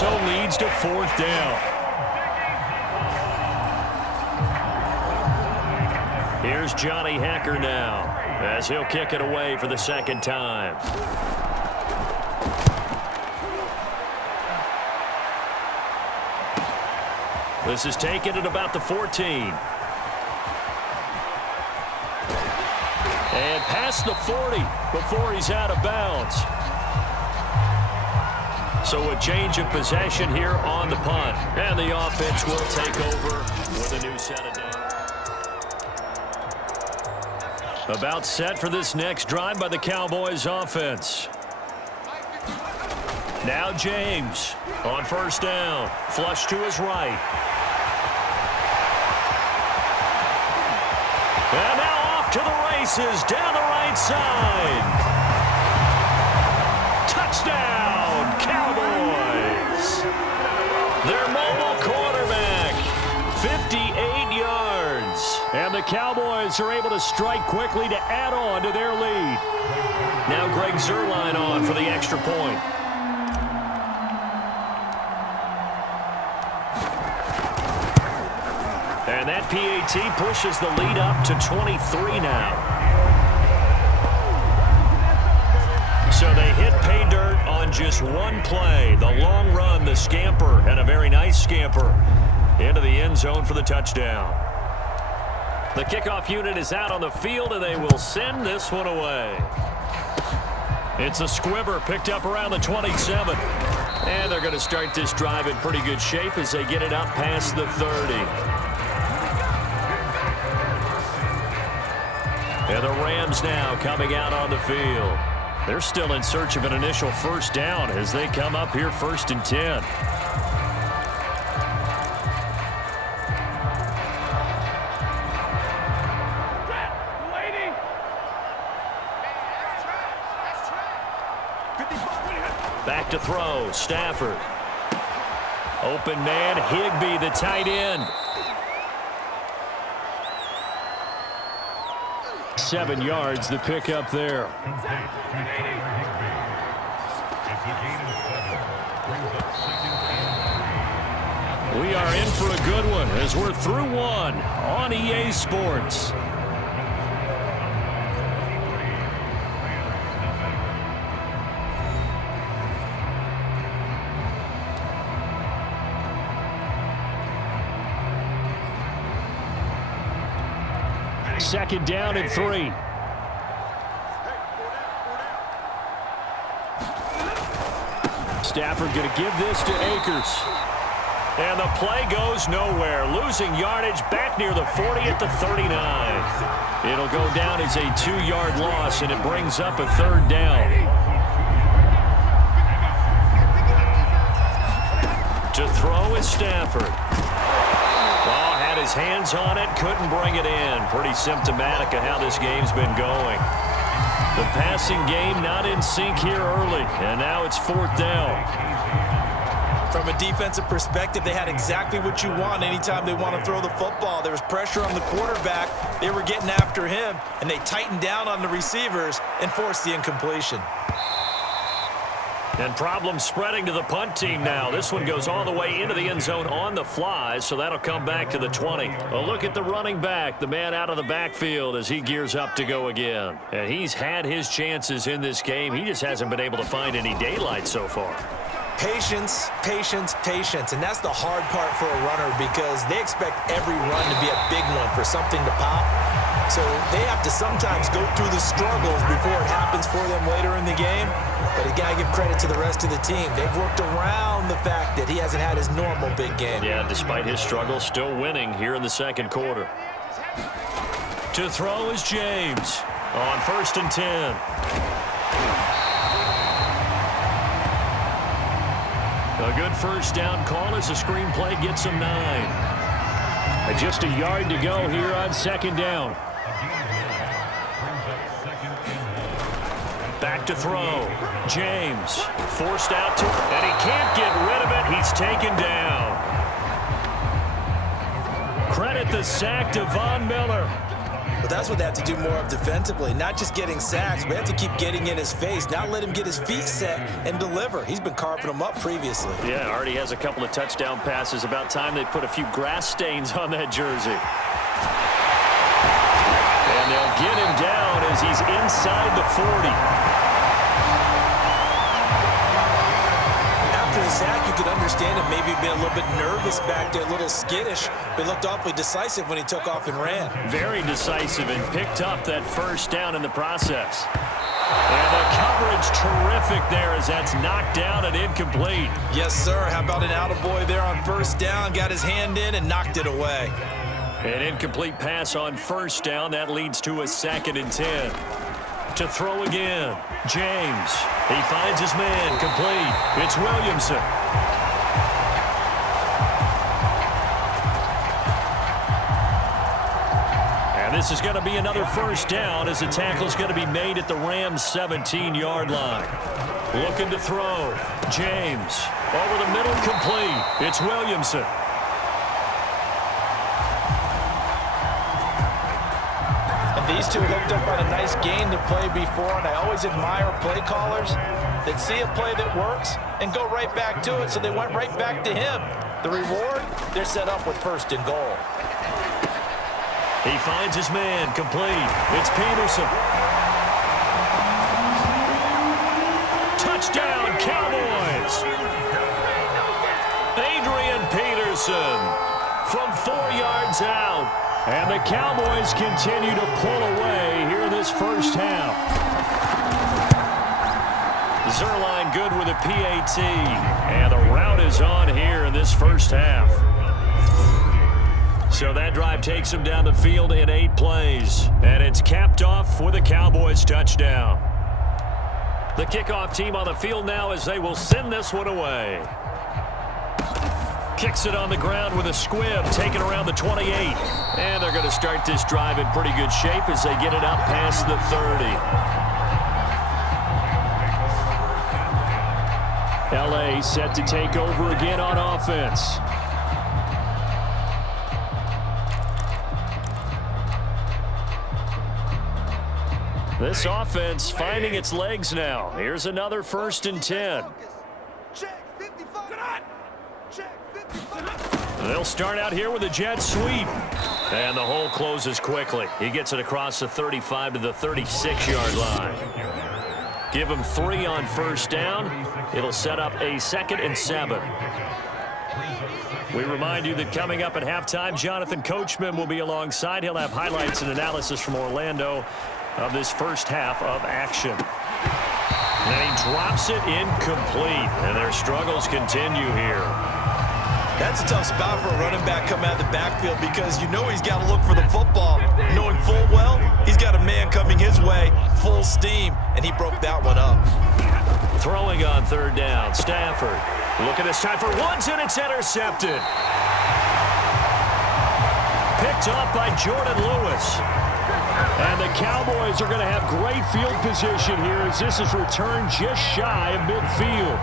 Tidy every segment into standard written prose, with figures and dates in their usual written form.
so leads to 4th down. Here's Johnny Hacker now as he'll kick it away for the 2nd time. This is taken at about the 14. And past the 40 before he's out of bounds. So a change of possession here on the punt. And the offense will take over with a new set of downs. About set for this next drive by the Cowboys offense. Now James on 1st down. Flush to his right. And now off to the races down the right side. Touchdown, Cowboys. Their mobile quarterback, 58 yards. And the Cowboys are able to strike quickly to add on to their lead. Now Greg Zuerlein on for the extra point. And that PAT pushes the lead up to 23 now. So they hit pay dirt on just one play. The long run, the scamper, and a very nice scamper into the end zone for the touchdown. The kickoff unit is out on the field, and they will send this one away. It's a squibber picked up around the 27. And they're going to start this drive in pretty good shape as they get it up past the 30. And the Rams now coming out on the field. They're still in search of an initial 1st down as they come up here 1st and 10. Back to throw, Stafford. Open man, Higbee, the tight end. 7 yards, the pickup there. We are in for a good one as we're through one on EA Sports. Second down and 3. Stafford going to give this to Akers. And the play goes nowhere. Losing yardage back near the 40 at the 39. It'll go down as a 2-yard loss, and it brings up a 3rd down. To throw is Stafford. Had his hands on it, couldn't bring it in. Pretty symptomatic of how this game's been going. The passing game not in sync here early, and now it's 4th down. From a defensive perspective, they had exactly what you want anytime they want to throw the football. There was pressure on the quarterback. They were getting after him, and they tightened down on the receivers and forced the incompletion. And problems spreading to the punt team now. This one goes all the way into the end zone on the fly, so that'll come back to the 20. A look at the running back, the man out of the backfield as he gears up to go again. And he's had his chances in this game. He just hasn't been able to find any daylight so far. Patience, patience, patience. And that's the hard part for a runner because they expect every run to be a big one for something to pop. So they have to sometimes go through the struggles before it happens for them later in the game. But you got to give credit to the rest of the team. They've worked around the fact that he hasn't had his normal big game. Yeah, despite his struggles, still winning here in the 2nd quarter. To throw is James on 1st and 10. A good 1st down call as the screenplay gets him 9. And just a yard to go here on 2nd down. Back to throw. James forced out to, and he can't get rid of it. He's taken down. Credit the sack to Von Miller. But that's what they have to do more of defensively, not just getting sacks, but they have to keep getting in his face, not let him get his feet set and deliver. He's been carving them up previously. Yeah, already has a couple of touchdown passes. About time they put a few grass stains on that jersey. And they'll get him down as he's inside the 40. After the sack, you could understand him maybe being a little bit nervous back there, a little skittish, but looked awfully decisive when he took off and ran. Very decisive and picked up that first down in the process. And the coverage terrific there as that's knocked down and incomplete. Yes, sir. How about an attaboy there on first down? Got his hand in and knocked it away. An incomplete pass on first down. That leads to a 2nd and 10. To throw again. James. He finds his man. Complete. It's Williamson. And this is going to be another first down as the tackle's going to be made at the Rams' 17-yard line. Looking to throw. James. Over the middle. Complete. It's Williamson. These two hooked up on a nice game to play before, and I always admire play callers that see a play that works and go right back to it, so they went right back to him. The reward, they're set up with 1st and goal. He finds his man. Complete. It's Peterson. Touchdown, Cowboys. Adrian Peterson from 4 yards out. And the Cowboys continue to pull away here in this first half. Zerline good with a PAT. And the route is on here in this first half. So that drive takes him down the field in 8 plays. And it's capped off with a Cowboys touchdown. The kickoff team on the field now as they will send this one away. Kicks it on the ground with a squib, taken around the 28. And they're going to start this drive in pretty good shape as they get it up past the 30. LA set to take over again on offense. This offense finding its legs now. Here's another 1st and 10. They'll start out here with a jet sweep. And the hole closes quickly. He gets it across the 35 to the 36-yard line. Give him 3 on first down. It'll set up a 2nd and 7. We remind you that coming up at halftime, Jonathan Coachman will be alongside. He'll have highlights and analysis from Orlando of this first half of action. And he drops it incomplete. And their struggles continue here. That's a tough spot for a running back coming out of the backfield because you know he's got to look for the football. Knowing full well, he's got a man coming his way, full steam, and he broke that one up. Throwing on 3rd down, Stafford. Looking this time for Woods, and it's intercepted. Picked up by Jordan Lewis. And the Cowboys are going to have great field position here as this is returned just shy of midfield.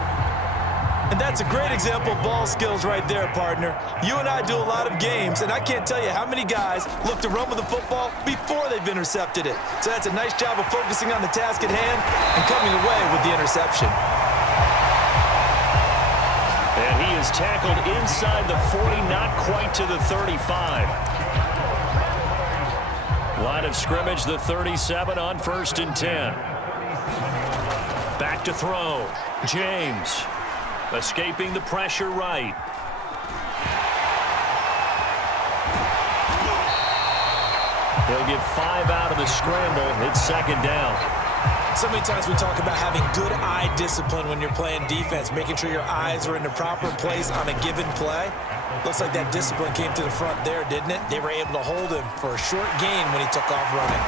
And that's a great example of ball skills right there, partner. You and I do a lot of games, and I can't tell you how many guys look to run with the football before they've intercepted it. So that's a nice job of focusing on the task at hand and coming away with the interception. And he is tackled inside the 40, not quite to the 35. Line of scrimmage, the 37 on 1st and 10. Back to throw. James. Escaping the pressure right. He'll get 5 out of the scramble. It's 2nd down. So many times we talk about having good eye discipline when you're playing defense, making sure your eyes are in the proper place on a given play. Looks like that discipline came to the front there, didn't it? They were able to hold him for a short gain when he took off running.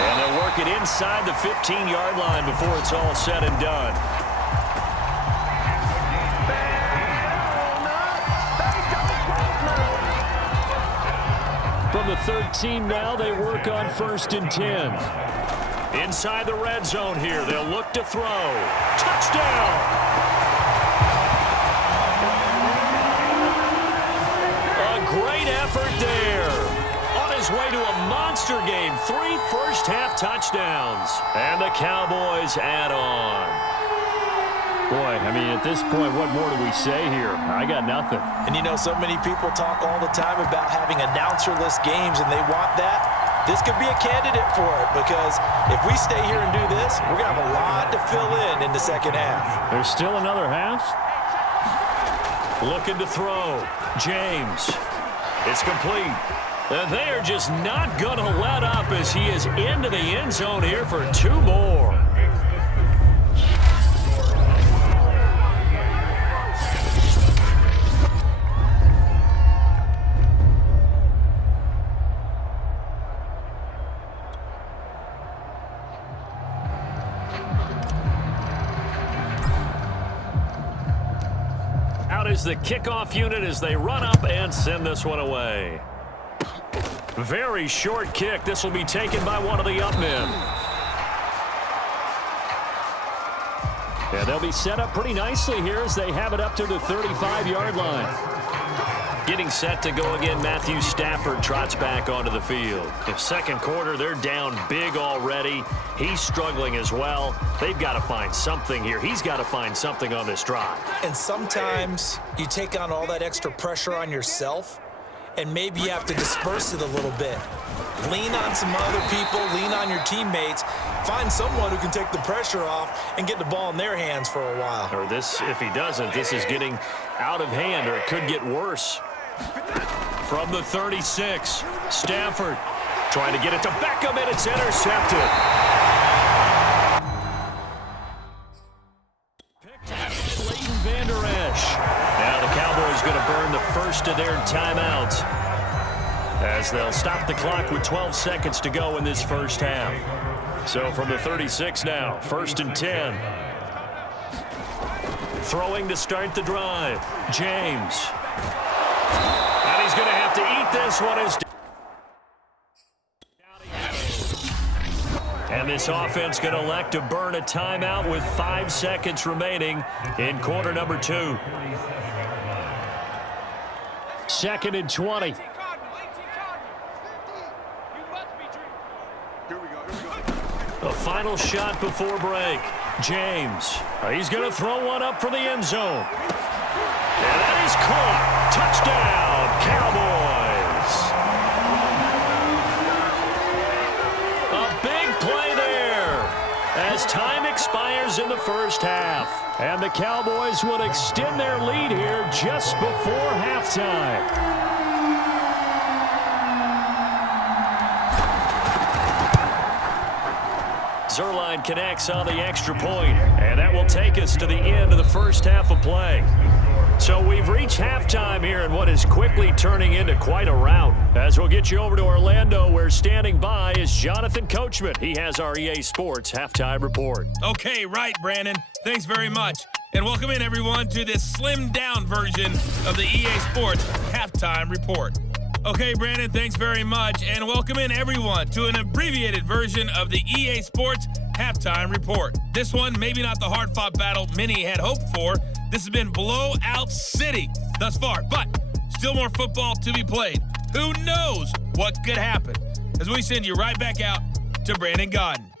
And they'll work it inside the 15-yard line before it's all said and done. From the 13 now, they work on 1st and 10. Inside the red zone here, they'll look to throw. Touchdown! A great effort there. On his way to a monster game. 3 first-half touchdowns. And the Cowboys add on. Boy, I mean, at this point, what more do we say here? I got nothing. And you know, so many people talk all the time about having announcer-less games, and they want that. This could be a candidate for it, because if we stay here and do this, we're going to have a lot to fill in the second half. There's still another half? Looking to throw. James. It's complete. And they are just not going to let up as he is into the end zone here for 2 more. Is the kickoff unit as they run up and send this one away. Very short kick. This will be taken by one of the up men. And they'll be set up pretty nicely here as they have it up to the 35-yard line. Getting set to go again, Matthew Stafford trots back onto the field. In second quarter, they're down big already. He's struggling as well. They've got to find something here. He's got to find something on this drive. And sometimes you take on all that extra pressure on yourself, and maybe you have to disperse it a little bit. Lean on some other people, lean on your teammates, find someone who can take the pressure off and get the ball in their hands for a while. Or this, if he doesn't, this is getting out of hand, or it could get worse. From the 36, Stafford trying to get it to Beckham, and it's intercepted. Picked up Leighton Vander Esch. Now the Cowboys going to burn the first of their timeouts as they'll stop the clock with 12 seconds to go in this first half. So from the 36 now, 1st and 10. Throwing to start the drive. James. And he's going to have to eat this one. And this offense going to elect to burn a timeout with 5 seconds remaining in quarter number 2. 2nd and 20. The final shot before break. James. He's going to throw one up for the end zone. And that is caught. Touchdown, Cowboys. A big play there as time expires in the first half. And the Cowboys would extend their lead here just before halftime. Zerline connects on the extra point, and that will take us to the end of the first half of play. So we've reached halftime here in what is quickly turning into quite a rout. As we'll get you over to Orlando, where standing by is Jonathan Coachman. He has our EA Sports halftime report. Okay, right, Brandon. Thanks very much. And welcome in, everyone, to this slimmed-down version of the EA Sports halftime report. Okay, Brandon, thanks very much. And welcome in, everyone, to an abbreviated version of the EA Sports halftime report. This one, maybe not the hard-fought battle many had hoped for. This has been blowout city thus far, but still more football to be played. Who knows what could happen? As we send you right back out to Brandon Gaudin.